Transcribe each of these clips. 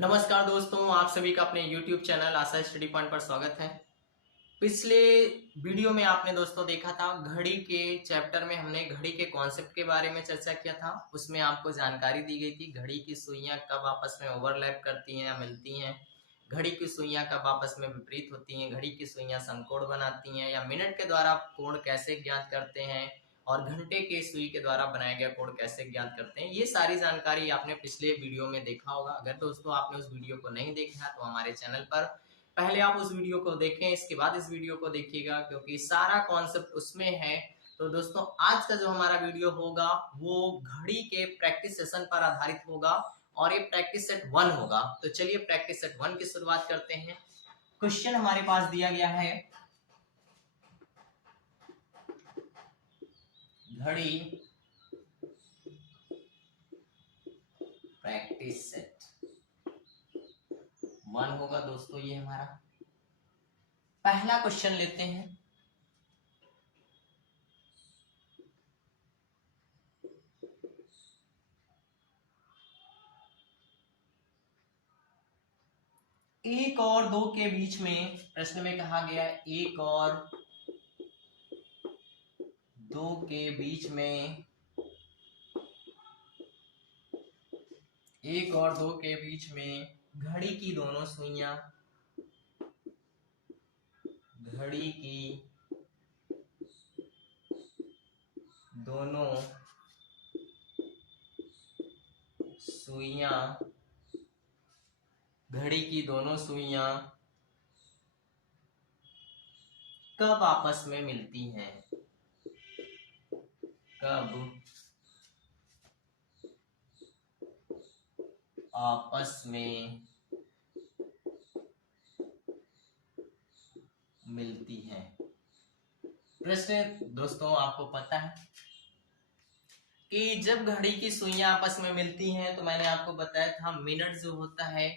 नमस्कार दोस्तों, आप सभी का अपने YouTube चैनल आशा स्टडी पॉइंट पर स्वागत है। पिछले वीडियो में आपने दोस्तों देखा था घड़ी के चैप्टर में हमने घड़ी के कॉन्सेप्ट के बारे में चर्चा किया था। उसमें आपको जानकारी दी गई थी घड़ी की सुइयां कब आपस में ओवरलैप करती हैं या मिलती हैं, घड़ी की सुइयां कब आपस में विपरीत होती हैं, घड़ी की सुइयां समकोण बनाती हैं या मिनट के द्वारा कोण कैसे ज्ञात करते हैं और घंटे के सुई के द्वारा बनाया गया कोण कैसे ज्ञात करते हैं। ये सारी जानकारी आपने पिछले वीडियो में देखा होगा। अगर दोस्तों आपने उस वीडियो को नहीं देखा तो हमारे चैनल पर पहले आप उस वीडियो को देखें, इसके बाद इस वीडियो को देखिएगा क्योंकि सारा कॉन्सेप्ट उसमें है। तो दोस्तों आज का जो हमारा वीडियो होगा वो घड़ी के प्रैक्टिस सेशन पर आधारित होगा और ये प्रैक्टिस सेट 1 होगा। तो चलिए प्रैक्टिस सेट 1 की शुरुआत करते हैं। क्वेश्चन हमारे पास दिया गया है, घड़ी प्रैक्टिस सेट 1 होगा दोस्तों। ये हमारा पहला क्वेश्चन लेते हैं। एक और दो के बीच में प्रश्न में कहा गया है एक और दो के बीच में, एक और दो के बीच में घड़ी की दोनों सुइयां, घड़ी की दोनों सुइयां, घड़ी की दोनों सुइयां कब आपस में मिलती हैं, कब आपस में मिलती हैं। प्रश्न दोस्तों आपको पता है कि जब घड़ी की सुइयां आपस में मिलती हैं तो मैंने आपको बताया था मिनट जो होता है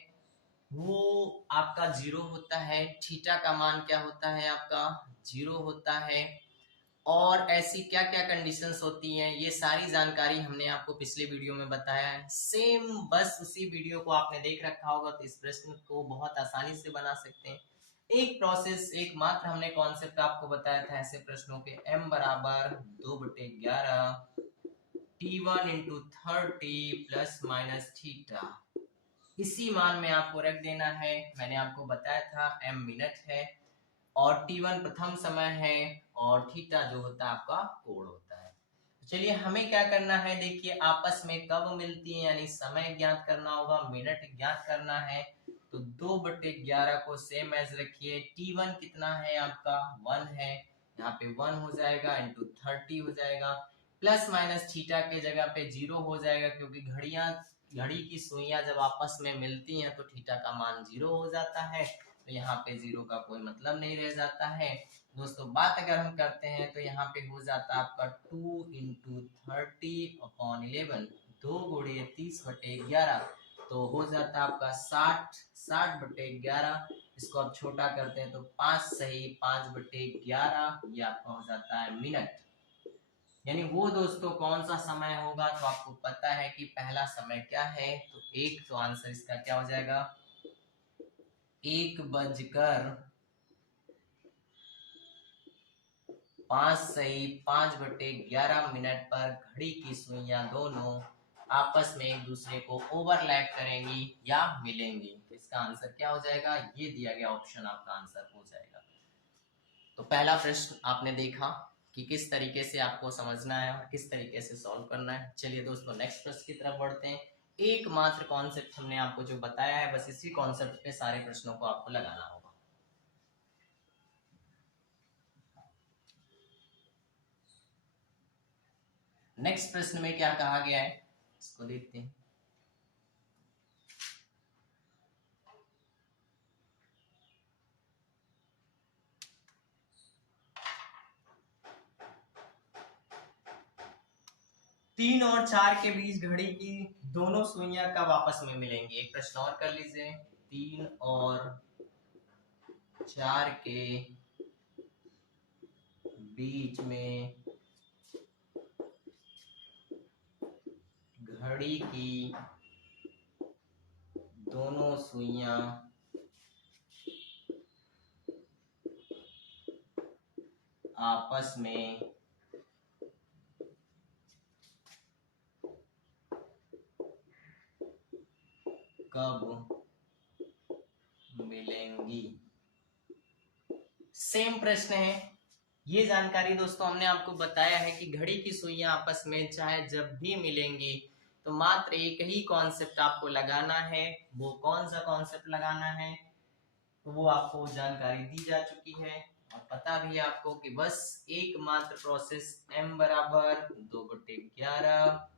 वो आपका 0 होता है, थीटा का मान क्या होता है आपका 0 होता है। और ऐसी क्या क्या कंडीशंस होती हैं ये सारी जानकारी हमने आपको पिछले वीडियो में बताया है। सेम बस उसी वीडियो को आपने देख रखा होगा तो इस प्रश्न को बहुत आसानी से बना सकते हैं। एक प्रोसेस एक मात्र हमने कॉन्सेप्ट आपको बताया था ऐसे प्रश्नों के, m बराबर 2/11 T1 into 30 plus minus theta. इसी मान में आपको रख देना है। मैंने आपको बताया था m मिनट है और T1 प्रथम समय है और थीटा जो होता है आपका कोण होता है। चलिए हमें क्या करना है, देखिए आपस में कब मिलती है यानी समय ज्ञात करना होगा, मिनट ज्ञात करना है। तो 2/11 को सेम एज रखिए। T1 कितना है आपका 1 है, यहाँ पे 1 हो जाएगा इंटू 30 हो जाएगा, प्लस माइनस थीटा के जगह पे 0 हो जाएगा क्योंकि घड़ी की सुइयां जब आपस में मिलती हैं तो थीटा का मान 0 हो जाता है। तो यहाँ पे 0 का कोई मतलब नहीं रह जाता है। दोस्तों बात अगर हम करते हैं तो यहाँ पे हो जाता है आपका 2 इंटू 30/11, 2 गुणे 30/11, तो हो जाता है आपका 60/11। इसको अब छोटा करते हैं तो 5 सही 5/11, ये आपका हो जाता है मिनट। यानी वो दोस्तों कौन सा समय होगा, तो आपको पता है कि पहला समय क्या है, तो एक, तो आंसर इसका क्या हो जाएगा 1:05 सही 5/11 मिनट पर घड़ी की सुइयां दोनों आपस में एक दूसरे को ओवरलैप करेंगी या मिलेंगी। इसका आंसर क्या हो जाएगा, ये दिया गया ऑप्शन आपका आंसर हो जाएगा। तो पहला प्रश्न आपने देखा कि किस तरीके से आपको समझना है और किस तरीके से सॉल्व करना है। चलिए दोस्तों नेक्स्ट प्रश्न की तरफ बढ़ते हैं। एकमात्र कॉन्सेप्ट हमने आपको जो बताया है बस इसी कॉन्सेप्ट पे सारे प्रश्नों को आपको लगाना होगा। नेक्स्ट प्रश्न में क्या कहा गया है इसको देखते हैं। तीन और चार के बीच घड़ी की दोनों सुइयां कब आपस में मिलेंगी। एक प्रश्न और कर लीजिए। 3 और 4 के बीच में घड़ी की दोनों सुइयां आपस में कब मिलेंगी। सेम प्रश्न है। ये जानकारी दोस्तों हमने आपको बताया है कि घड़ी की सुइयां आपस में चाहे जब भी मिलेंगी तो मात्र एक ही कॉन्सेप्ट आपको लगाना है। वो कौन सा कॉन्सेप्ट लगाना है तो वो आपको जानकारी दी जा चुकी है और पता भी है आपको कि बस एकमात्र प्रोसेस m बराबर 2/11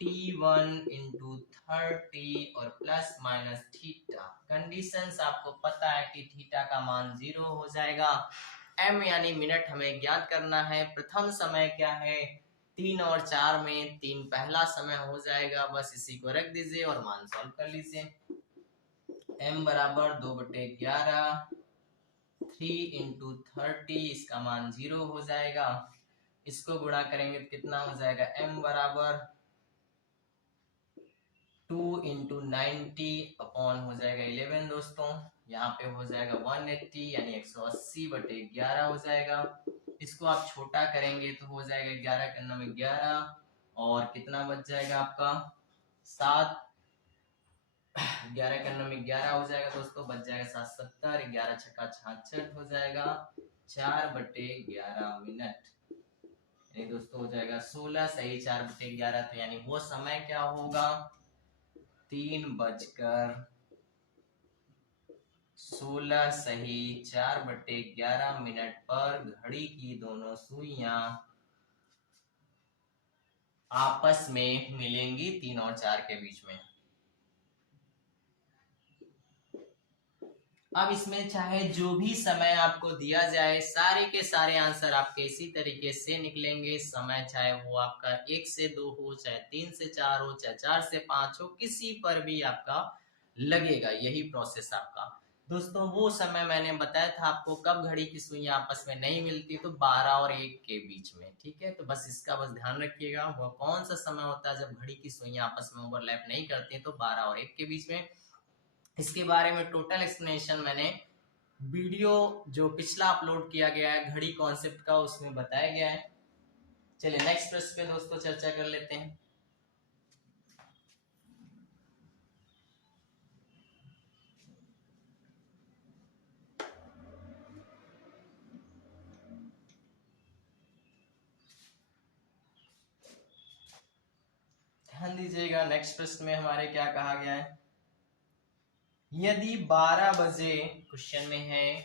T1 इंटू 30 और प्लस माइनस थीटा। कंडीशंस आपको पता है कि थीटा का मान 0 हो जाएगा। m यानी मिनट हमें ज्ञात करना है। प्रथम समय क्या है 3 और 4 में 3 पहला समय हो जाएगा, बस इसी को रख दीजिए और मान सॉल्व कर लीजिए। m बराबर 2/11 3 इंटू 30, इसका मान 0 हो जाएगा। इसको गुणा करेंगे तो कितना हो जाएगा m बराबर 2 इंटू 90 अपॉन हो जाएगा 11 दोस्तों। यहाँ पे हो जाएगा 180 यानी 180/11 हो जाएगा। इसको आप छोटा करेंगे तो हो जाएगा 11 करना में 11 और कितना बच जाएगा आपका 7। 11 करने में 11 हो जाएगा दोस्तों, बच जाएगा 7 70, 11 छक्का 66 हो जाएगा 4/11 मिनट। यानी दोस्तों हो जाएगा 16 सही 4/11। तो यानी वो समय क्या होगा 3:16 सही 4/11 मिनट पर घड़ी की दोनों सुइयां आपस में मिलेंगी 3 और 4 के बीच में। अब इसमें चाहे जो भी समय आपको दिया जाए सारे के सारे आंसर आपके इसी तरीके से निकलेंगे। समय चाहे वो आपका 1 से 2 हो, चाहे 3 से 4 हो, चाहे 4 से 5 हो, किसी पर भी आपका लगेगा यही प्रोसेस आपका। दोस्तों वो समय मैंने बताया था आपको कब घड़ी की सुइयां आपस में नहीं मिलती, तो 12 और 1 के बीच में। ठीक है, तो बस इसका बस ध्यान रखिएगा वो कौन सा समय होता है जब घड़ी की सुइयां आपस में ओवरलैप नहीं करती, तो 12 और 1 के बीच में। इसके बारे में टोटल एक्सप्लेनेशन मैंने वीडियो जो पिछला अपलोड किया गया है घड़ी कॉन्सेप्ट का उसमें बताया गया है। चलिए नेक्स्ट प्रश्न पे दोस्तों चर्चा कर लेते हैं। ध्यान दीजिएगा नेक्स्ट प्रश्न में हमारे क्या कहा गया है। यदि 12 बजे क्वेश्चन में है,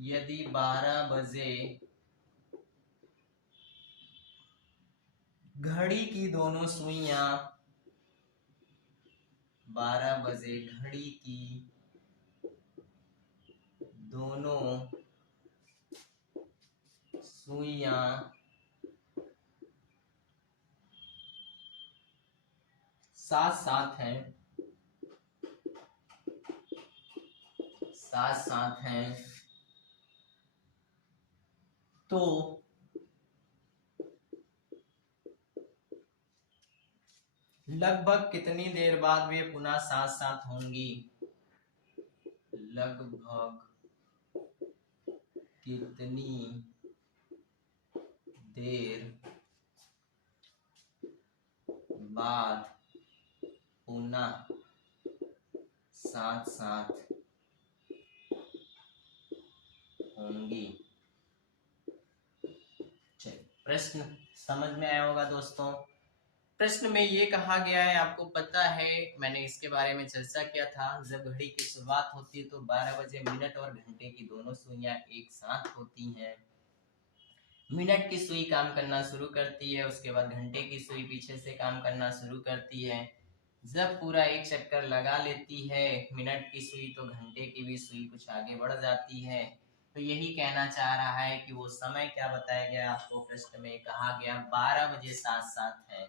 यदि 12 बजे घड़ी की दोनों सुइयां 12 बजे घड़ी की दोनों सुइयां साथ साथ हैं, साथ साथ हैं, तो लगभग कितनी देर बाद वे पुनः साथ साथ होंगी। लगभग कितनी देर बाद पुनः साथ साथ होंगी। चलिए प्रश्न समझ में आया होगा दोस्तों। प्रश्न में ये कहा गया है, आपको पता है मैंने इसके बारे में चर्चा किया था, जब घड़ी की शुरुआत होती है तो 12 बजे मिनट और घंटे की दोनों सुइयां एक साथ होती हैं। मिनट की सुई काम करना शुरू करती है, उसके बाद घंटे की सुई पीछे से काम करना शुरू करती है। जब पूरा एक चक्कर लगा लेती है मिनट की सुई तो घंटे की भी सुई कुछ आगे बढ़ जाती है। तो यही कहना चाह रहा है कि वो समय क्या बताया गया आपको प्रश्न में कहा गया 12 बजे साथ साथ है,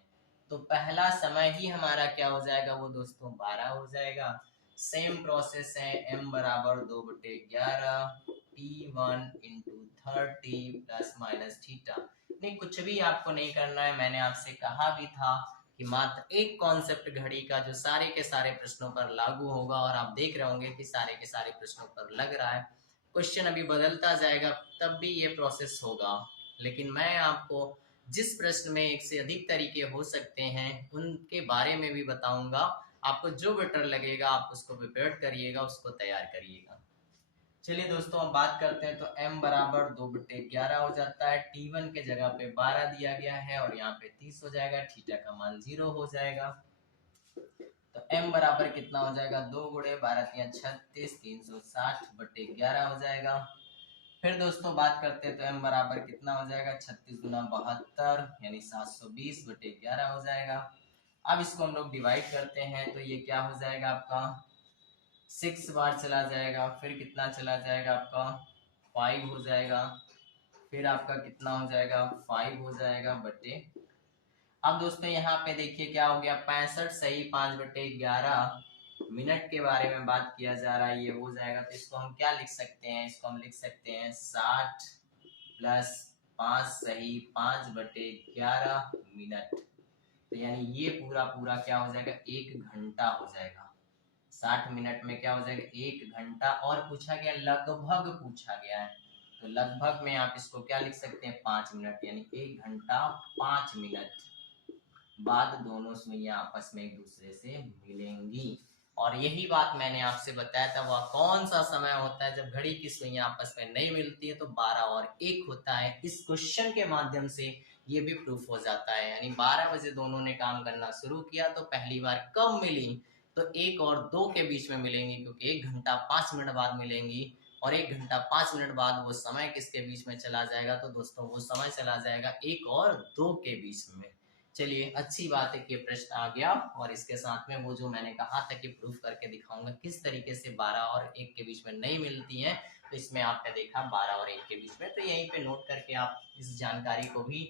तो पहला समय ही हमारा क्या हो जाएगा वो दोस्तों 12 हो जाएगा। सेम प्रोसेस है m बराबर 2/11 T1 into 30 plus minus theta. नहीं कुछ भी आपको नहीं करना है, मैंने आपसे कहा भी था कि मात्र एक कॉन्सेप्ट घड़ी का जो सारे के सारे प्रश्नों पर लागू होगा, और आप देख रहे होंगे कि सारे के सारे प्रश्नों पर लग रहा है। क्वेश्चन अभी बदलता जाएगा तब भी ये प्रोसेस होगा, लेकिन मैं आपको जिस प्रश्न में एक से अधिक तरीके हो सकते हैं उनके बारे में भी बताऊंगा। आपको जो बेटर लगेगा आप उसको प्रिपेयर करिएगा, उसको तैयार करिएगा। चलिए दोस्तों, अब बात करते हैं। तो m बराबर 2/11 हो जाता है। t1 के जगह पे 12 दिया गया है और यहाँ पे 30 हो जाएगा। थीटा का मान 0 हो जाएगा। तो m बराबर कितना हो जाएगा? 2 गुणे 12 × 36, 360/11 हो जाएगा। फिर दोस्तों बात करते हैं तो m बराबर कितना हो जाएगा? 36 गुना 72 यानी 720/11 हो जाएगा। अब इसको हम लोग डिवाइड करते हैं तो ये क्या हो जाएगा आपका? 6 बार चला जाएगा। फिर कितना चला जाएगा आपका? 5 हो जाएगा। फिर आपका कितना हो जाएगा? 5 हो जाएगा बटे। अब दोस्तों यहाँ पे देखिए क्या हो गया? 65 सही 5/11 मिनट के बारे में बात किया जा रहा है, ये हो जाएगा। तो इसको हम क्या लिख सकते हैं? इसको हम लिख सकते हैं 60 प्लस 5 सही 5/11 मिनट। तो यानी ये पूरा पूरा क्या हो जाएगा? 1 घंटा हो जाएगा। 60 मिनट में क्या हो जाएगा? 1 घंटा। और पूछा गया लगभग, पूछा गया है तो लगभग में आप इसको क्या लिख सकते हैं? 5 मिनट, यानी 1 घंटा 5 मिनट बाद दोनों सुइयां आपस में एक दूसरे से मिलेंगी। और यही बात मैंने आपसे बताया था, वह कौन सा समय होता है जब घड़ी की सुइयां आपस में नहीं मिलती है? तो 12 और 1 होता है। इस क्वेश्चन के माध्यम से ये भी प्रूफ हो जाता है। यानी 12 बजे दोनों ने काम करना शुरू किया तो पहली बार कब मिली? तो 1 और 2 के बीच में मिलेंगी, क्योंकि 1 घंटा 5 मिनट बाद मिलेंगी। और 1 घंटा 5 मिनट बाद वो समय किसके बीच में चला जाएगा? तो दोस्तों वो समय चला जाएगा 1 और 2 के बीच में। चलिए, अच्छी बात है कि प्रश्न आ गया, और इसके साथ में वो जो मैंने कहा था कि प्रूफ करके दिखाऊंगा किस तरीके से 12 और 1 के बीच में नहीं मिलती है। तो इसमें आपने देखा 12 और 1 के बीच में। तो यहीं पे नोट करके आप इस जानकारी को भी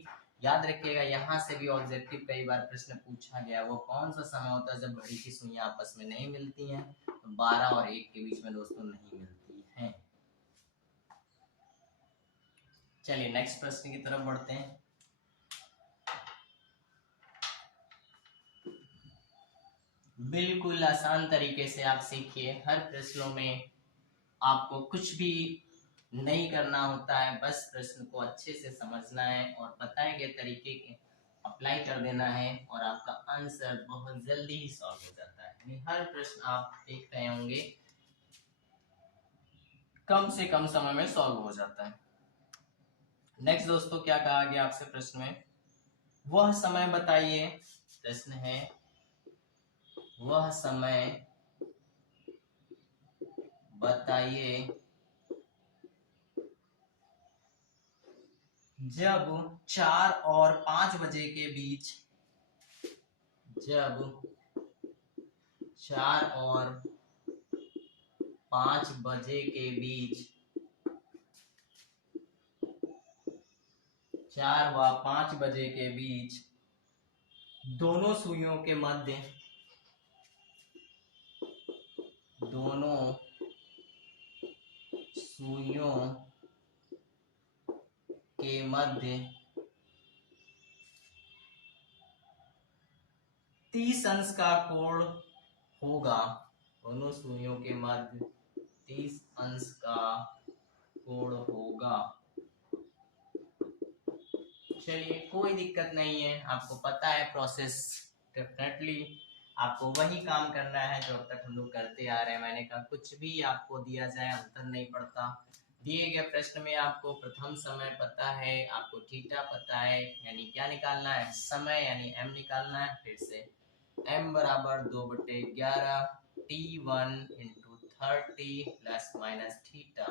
याद रखिएगा। यहाँ से भी ऑब्जेक्टिव कई बार प्रश्न पूछा गया, वो कौन सा समय होता है जब घड़ी की सुइयां आपस में नहीं मिलती हैं? तो 12 और 1 के बीच में दोस्तों नहीं मिलती हैं। चलिए नेक्स्ट प्रश्न की तरफ बढ़ते हैं। बिल्कुल आसान तरीके से आप सीखिए। हर प्रश्नों में आपको कुछ भी नहीं करना होता है, बस प्रश्न को अच्छे से समझना है और बताए गए तरीके के अप्लाई कर देना है, और आपका आंसर बहुत जल्दी ही सॉल्व हो जाता है। हर प्रश्न आप देख रहे होंगे कम से कम समय में सॉल्व हो जाता है। नेक्स्ट दोस्तों क्या कहा गया आपसे प्रश्न में? वह समय बताइए। प्रश्न है वह समय बताइए जब 4 और 5 बजे के बीच, जब 4 और 5 बजे के बीच, 4 व 5 बजे के बीच दोनों सुइयों के मध्य, दोनों सुइयों के मध्य 30 अंश का कोण होगा। दोनों सुइयों के मध्य 30 अंश का कोण होगा। चलिए कोई दिक्कत नहीं है, आपको पता है प्रोसेस। डेफिनेटली आपको वही काम करना है जो अब तक हम लोग करते आ रहे हैं। मैंने कहा कुछ भी आपको दिया जाए अंतर नहीं पड़ता। दिए गए प्रश्न में आपको प्रथम समय पता है, आपको थीटा पता है, यानी क्या निकालना है? समय, यानी m निकालना है। फिर से m बराबर 2/11 t1 × 30 प्लस माइनस थीटा।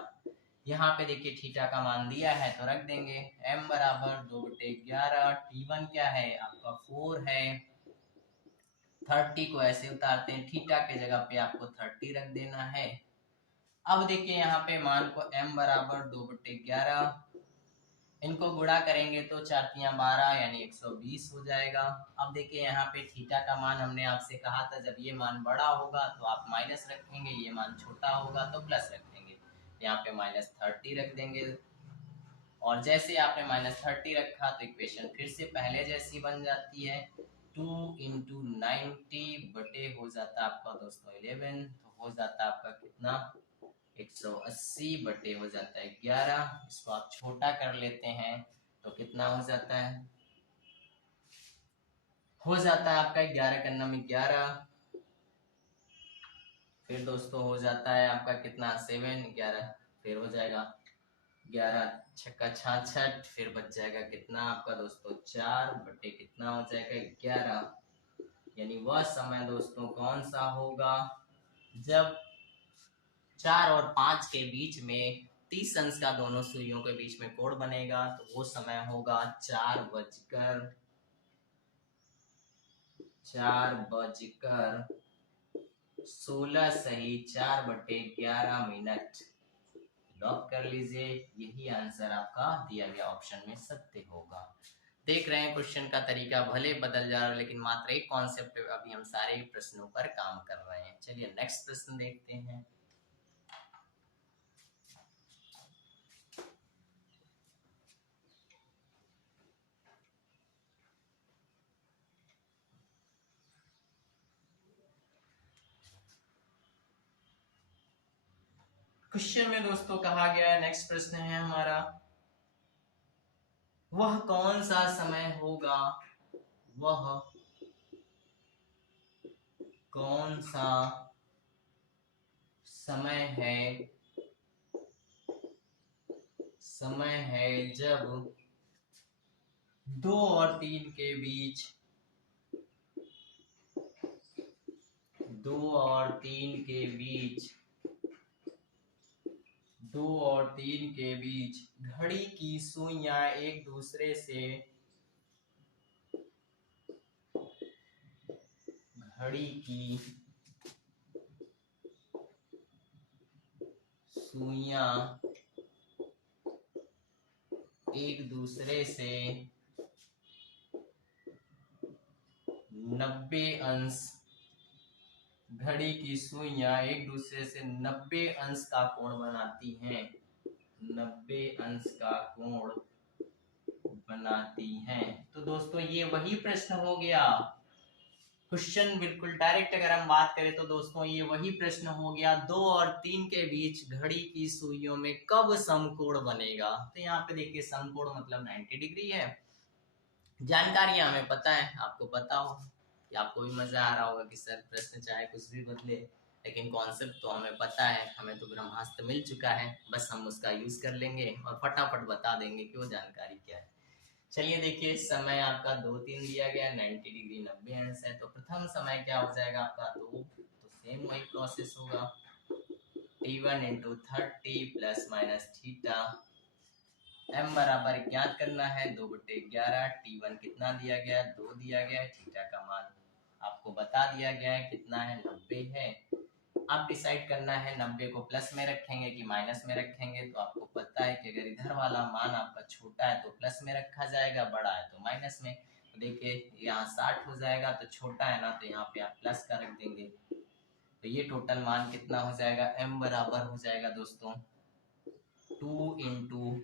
यहाँ पे देखिए थीटा का मान दिया है तो रख देंगे। m बराबर 2/11, t1 क्या है आपका 4 है, 30 को ऐसे उतारते हैं, थीटा के जगह पे आपको 30 रख देना है। अब देखिए यहाँ पे मान को m बराबर 2/11, इनको गुणा करेंगे तो 4 × 12 यानी 120 हो जाएगा। अब देखिए यहाँ पे थीटा का मान हमने आपसे कहा था जब ये मान बड़ा होगा तो आप माइनस रखेंगे, ये मान छोटा होगा तो प्लस रखेंगे। यहाँ पे -30 रख देंगे, और जैसे आपने -30 रखा तो इक्वेशन फिर से पहले जैसी बन जाती है। 2 × 90 बटे हो जाता है आपका दोस्तों 11, तो हो जाता है आपका कितना 180 बटे हो जाता है 11। इसको आप छोटा कर लेते हैं तो कितना हो जाता है, हो जाता है आपका 11 करना में 11। फिर दोस्तों हो जाता है आपका कितना 7 11, फिर हो जाएगा 11 छक्का 66, फिर बच जाएगा कितना आपका दोस्तों 4 बटे कितना हो जाएगा 11। यानी वह समय दोस्तों कौन सा होगा जब 4 और 5 के बीच में 30 अंश का दोनों सुइयों के बीच में कोण बनेगा, तो वो समय होगा 4:16 सही 4/11। लॉक कर लीजिए, यही आंसर आपका दिया गया ऑप्शन में सत्य होगा। देख रहे हैं क्वेश्चन का तरीका भले बदल जा रहा है, लेकिन मात्र एक कॉन्सेप्ट पे अभी हम सारे प्रश्नों पर काम कर रहे हैं। चलिए नेक्स्ट प्रश्न देखते हैं। क्वेश्चन में दोस्तों कहा गया है, नेक्स्ट प्रश्न है हमारा, वह कौन सा समय होगा, वह कौन सा समय है जब 2 और 3 के बीच 2 और 3 के बीच 2 और 3 के बीच घड़ी की सुइयां एक दूसरे से घड़ी की सुइयां एक दूसरे से 90 अंश घड़ी की सुइयां एक दूसरे से 90 अंश का कोण बनाती हैं, 90 अंश का कोण बनाती हैं। तो दोस्तों ये वही प्रश्न हो गया, क्वेश्चन बिल्कुल डायरेक्ट अगर हम बात करें तो दोस्तों ये वही प्रश्न हो गया, 2 और 3 के बीच घड़ी की सुइयों में कब समकोण बनेगा। तो यहाँ पे देखिए समकोण मतलब 90 डिग्री है। जानकारियां हमें पता है, आपको पता हो कि आपको भी मजा आ रहा होगा कि सर प्रश्न चाहे कुछ भी बदले, लेकिन कॉन्सेप्ट तो हमें पता है, हमें तो ब्रह्मास्त्र मिल चुका है, बस हम उसका यूज कर लेंगे और फटाफट बता देंगे कि वो जानकारी क्या है। चलिए देखिए, समय आपका 2 3 दिया गया, 90 डिग्री 90 अंश है, तो प्रथम समय क्या हो जाएगा आपका 2, तो सेम वही प्रोसेस होगा, T1 × 30 plus minus theta, m बराबर ज्ञात करना है 2/11। T1 कितना दिया गया 2 दिया गया है, थीटा का मान आपको बता दिया गया है कितना है 90 है। अब डिसाइड करना है 90 को प्लस में रखेंगे कि माइनस में रखेंगे। तो आपको पता है कि अगर इधर वाला मान आपका छोटा है तो प्लस में रखा जाएगा, बड़ा है तो माइनस में। तो देखिए यहाँ 60 हो जाएगा, तो छोटा है ना, तो यहाँ पे आप प्लस का रख देंगे। तो ये टोटल मान कितना हो जाएगा, m बराबर हो जाएगा दोस्तों 2 ×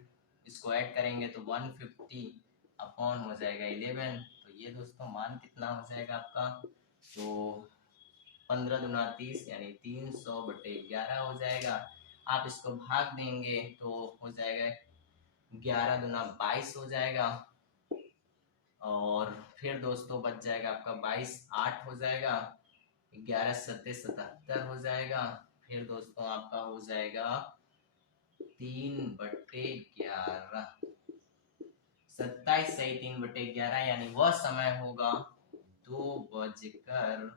इसको ऐड करेंगे तो 150 अपॉन हो जाएगा 11। तो ये दोस्तों मान कितना हो जाएगा आपका, तो 15 दूना 30 यानी 300/11 हो जाएगा। आप इसको भाग देंगे तो हो जाएगा 11 दूना 22 हो जाएगा, और फिर दोस्तों बच जाएगा आपका 22 8 हो जाएगा, 11 7 77 हो जाएगा। फिर दोस्तों आपका हो जाएगा 3/11, 27 सही 3/11, यानी वह समय होगा 2:27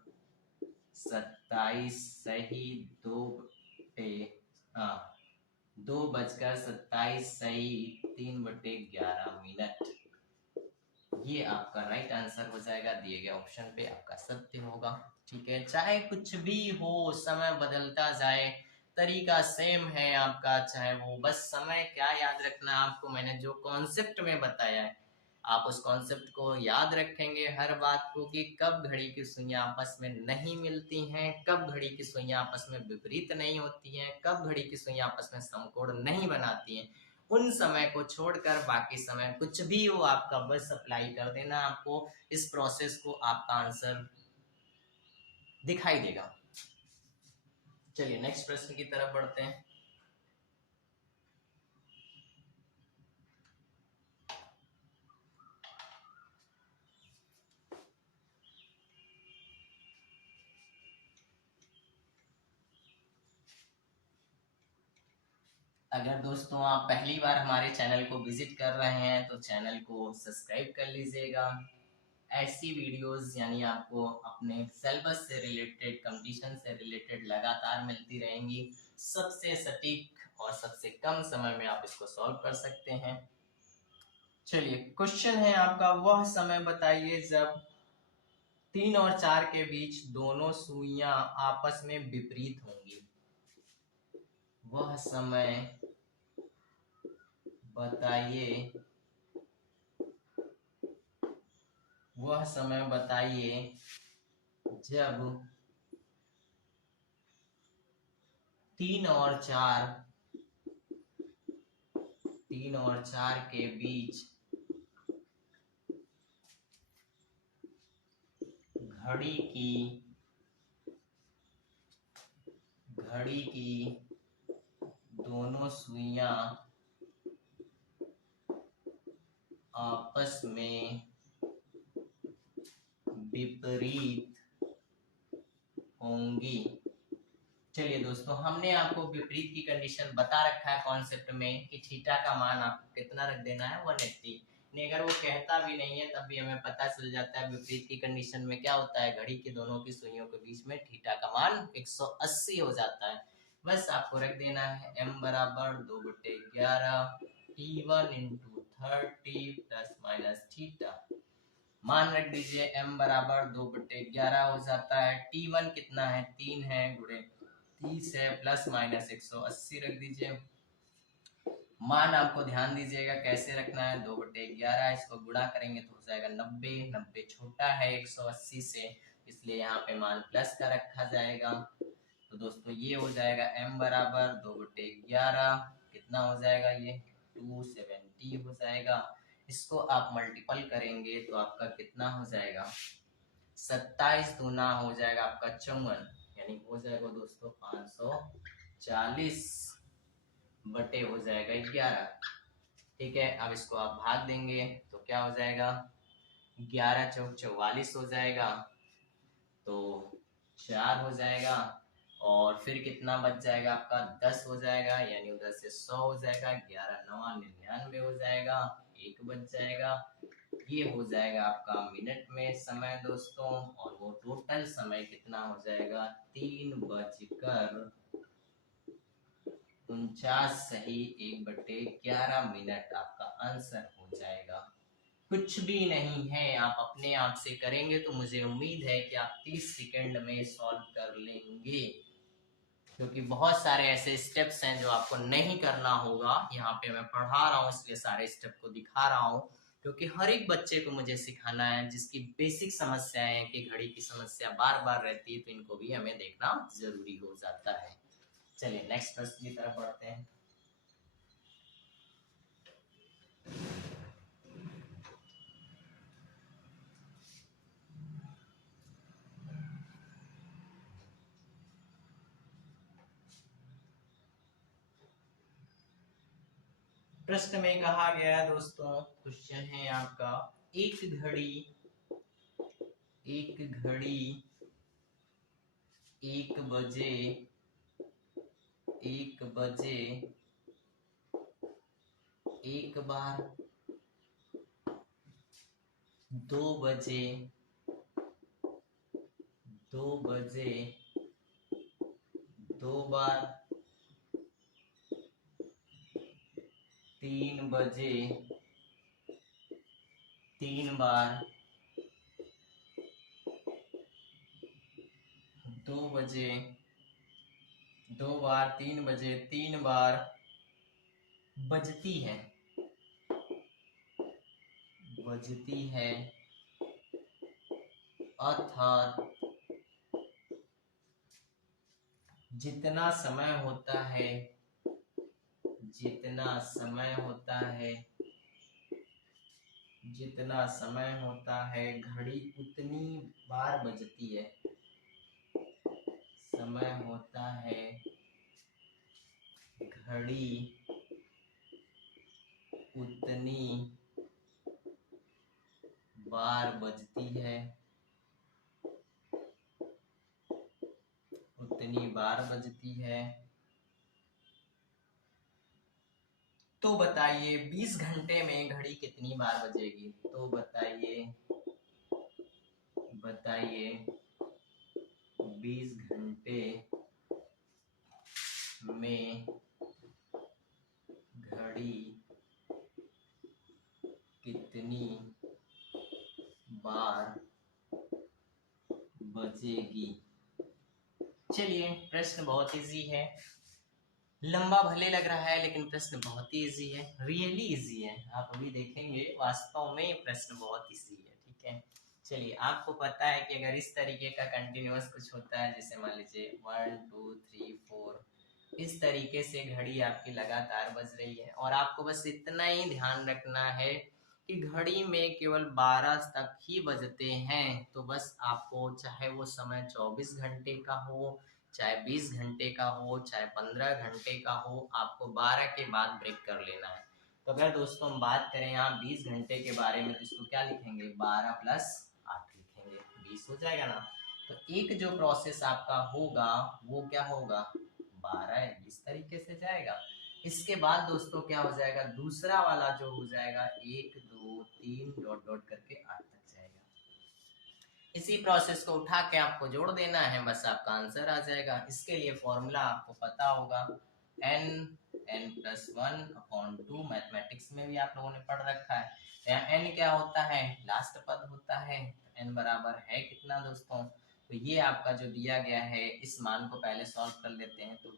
सही 2:27 सही 3/11। ये आपका राइट आंसर हो जाएगा, दिए गए ऑप्शन पे आपका सत्य होगा। ठीक है, चाहे कुछ भी हो, समय बदलता जाए, तरीका सेम है आपका, चाहे वो बस समय क्या याद रखना आपको, मैंने जो कॉन्सेप्ट में बताया है आप उस कॉन्सेप्ट को याद रखेंगे हर बात को, कि कब घड़ी की सुइयां आपस में नहीं मिलती हैं, कब घड़ी की सुइयां आपस में विपरीत नहीं होती हैं, कब घड़ी की सुइयां आपस में समकोण नहीं बनाती हैं। उन समय को छोड़कर बाकी समय कुछ भी हो आपका बस अप्लाई कर देना, आपको इस प्रोसेस को आपका आंसर दिखाई देगा। चलिए नेक्स्ट प्रश्न की तरफ बढ़ते हैं। अगर दोस्तों आप पहली बार हमारे चैनल को विजिट कर रहे हैं तो चैनल को सब्सक्राइब कर लीजिएगा। ऐसी वीडियोस यानी आपको अपने सिलेबस से रिलेटेड, कंपटीशन से रिलेटेड लगातार मिलती रहेंगी। सबसे सटीक और सबसे कम समय में आप इसको सॉल्व कर सकते हैं। चलिए क्वेश्चन है आपका, वह समय बताइए जब 3 और 4 के बीच दोनों सुइयां आपस में विपरीत होंगी। वह समय बताइए, वह समय बताइए जब 3 और 4 के बीच घड़ी की दोनों सुइयां आपस में विपरीत होंगी। चलिए दोस्तों, हमने आपको विपरीत की कंडीशन बता रखा है कॉन्सेप्ट में कि थीटा का मान आपको कितना रख देना है, 180। नहीं, अगर वो कहता भी नहीं है तब भी हमें पता चल जाता है विपरीत की कंडीशन में क्या होता है, घड़ी की दोनों की सुइयों के बीच में थीटा का मान 180 हो जाता है। बस आपको रख देना है m बराबर 2/11 T1 into 30 plus minus theta. मान रख दीजिए m बराबर 2/11 हो जाता है। T1 कितना है, 3 है, गुणे 30 है, प्लस माइनस 180 रख दीजिए। मान आपको ध्यान दीजिएगा कैसे रखना है, 2/11 इसको गुणा करेंगे तो हो जाएगा 90। 90 छोटा है 180 से, इसलिए यहाँ पे मान प्लस का रखा जाएगा। तो दोस्तों ये हो जाएगा m बराबर 2/11 कितना हो जाएगा, ये 270 हो जाएगा। इसको आप मल्टीपल करेंगे तो आपका कितना हो जाएगा, 27 दूना हो जाएगा आपका 54, यानी हो जाएगा दोस्तों 540 बटे हो जाएगा 11। ठीक है, अब इसको आप भाग देंगे तो क्या हो जाएगा, 11 चौक 44 हो जाएगा, तो 4 हो जाएगा। और फिर कितना बच जाएगा आपका, 10 हो जाएगा, यानी उधर से 100 हो जाएगा, 11 9 99 हो जाएगा, 1 बच जाएगा। ये हो जाएगा आपका मिनट में समय दोस्तों, और वो टोटल समय कितना हो जाएगा, 3:49 सही 1/11 मिनट आपका आंसर हो जाएगा। कुछ भी नहीं है, आप अपने आप से करेंगे तो मुझे उम्मीद है कि आप 30 सेकंड में सॉल्व कर लेंगे, क्योंकि बहुत सारे ऐसे स्टेप्स हैं जो आपको नहीं करना होगा। यहाँ पे मैं पढ़ा रहा हूँ इसलिए सारे स्टेप को दिखा रहा हूँ, क्योंकि हर एक बच्चे को मुझे सिखाना है जिसकी बेसिक समस्याएं हैं कि घड़ी की समस्या बार बार रहती है, तो इनको भी हमें देखना जरूरी हो जाता है। चलिए नेक्स्ट प्रश्न की तरफ बढ़ते हैं। प्रश्न में कहा गया दोस्तों, क्वेश्चन है आपका, एक घड़ी 1 बजे 1 बार, 2 बजे 2 बार, 3 बजे 3 बार, 2 बजे 2 बार, 3 बजे 3 बार बजती है अर्थात जितना समय होता है जितना समय होता है, जितना समय होता है घड़ी उतनी बार बजती है। समय होता है घड़ी उतनी बार बजती है, उतनी बार बजती है। तो बताइए 20 घंटे में घड़ी कितनी बार बजेगी? तो बताइए 20 घंटे में घड़ी कितनी बार बजेगी? चलिए, प्रश्न बहुत इजी है, लंबा भले लग रहा है लेकिन प्रश्न बहुत ही इजी है, रियली इजी है। आप अभी देखेंगे वास्तव में प्रश्न बहुत इजी है, ठीक है। चलिए, आपको पता है कि अगर इस तरीके का कंटिन्यूअस कुछ होता है, जैसे मान लीजिए 1 2 3 4, इस तरीके से घड़ी आपकी लगातार बज रही है और आपको बस इतना ही ध्यान रखना है कि घड़ी में केवल 12 तक ही बजते हैं। तो बस आपको चाहे वो समय 24 घंटे का हो, चाहे 20 घंटे का हो, चाहे 15 घंटे का हो, आपको 12 के बाद ब्रेक कर लेना है। तो अगर दोस्तों हम बात करें यहाँ 20 घंटे के बारे में, तो इसको क्या लिखेंगे? 12 प्लस 8 लिखेंगे, 20 हो जाएगा ना। तो एक जो प्रोसेस आपका होगा वो क्या होगा? 12 इस तरीके से जाएगा। इसके बाद दोस्तों क्या हो जाएगा? दूसरा वाला जो हो जाएगा 1 2 3 डॉट डॉट करके 8 तक जाएगा। इसी प्रोसेस को उठा के आपको जोड़ देना है, बस आपका आंसर आ जाएगा। इसके लिए फॉर्मूला आपको पता होगा, n+1/2। मैथमेटिक्स में भी आप लोगों ने पढ़ रखा है। यहाँ n क्या होता है? लास्ट पद होता है। n बराबर है कितना दोस्तों? तो ये आपका जो दिया गया है, इस मान को पहले सॉल्व कर लेते हैं। तो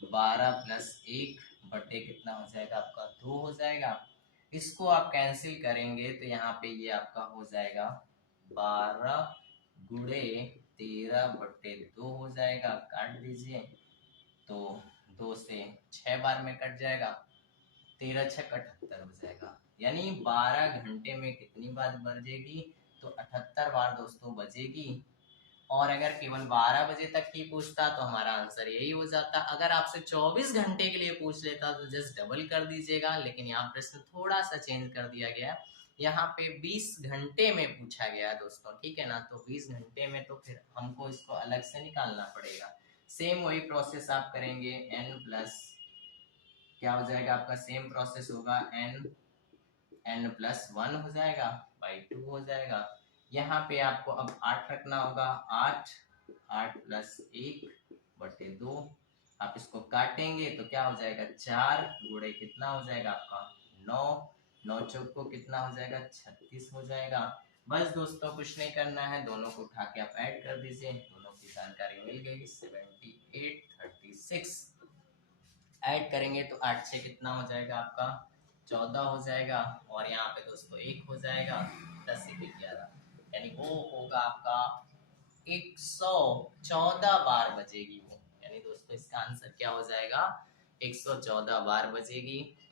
12 प्लस 1 बटे कितना हो जाएगा आपका? 2 हो जाएगा। इसको आप कैंसिल करेंगे तो यहाँ पे ये आपका हो जाएगा 12 गुणे 13 बटे 2 हो जाएगा। काट दीजिए तो 2 से 6 बार में कट जाएगा, 13 6 78 हो जाएगा। यानी 12 घंटे में कितनी बार बजेगी? तो 78 बार दोस्तों बजेगी। और अगर केवल 12 बजे तक ही पूछता तो हमारा आंसर यही हो जाता। अगर आपसे 24 घंटे के लिए पूछ लेता तो जस्ट डबल कर दीजिएगा, लेकिन यहाँ प्रश्न थोड़ा सा चेंज कर दिया गया। यहाँ पे 20 घंटे में पूछा गया दोस्तों, ठीक है ना। तो 20 घंटे में तो फिर हमको इसको अलग से निकालना पड़ेगा। सेम वही प्रोसेस आप करेंगे, n प्लस क्या हो जाएगा आपका? सेम प्रोसेस होगा, n+1 हो जाएगा बाई 2 हो जाएगा। यहाँ पे आपको अब 8 रखना होगा, 8 प्लस 1 बटे 2। आप इसको काटेंगे तो क्या हो जाएगा? 4 गुणे कितना हो जाएगा आपका? 9। 9 चौक को कितना हो जाएगा? 36 हो जाएगा। बस दोस्तों कुछ नहीं करना है, दोनों को उठा के आप ऐड कर दीजिए, दोनों की जानकारी मिल गई। 78 36 ऐड करेंगे तो 8 से कितना हो जाएगा आपका? 14 हो जाएगा। और यहाँ पे दोस्तों 1 हो जाएगा, 10 1 11, यानी वो होगा आपका 114 बार बजेगी वो। यानी दोस्तों इसका आंसर क्या हो जाएगा? 114 बार बजेगी। तो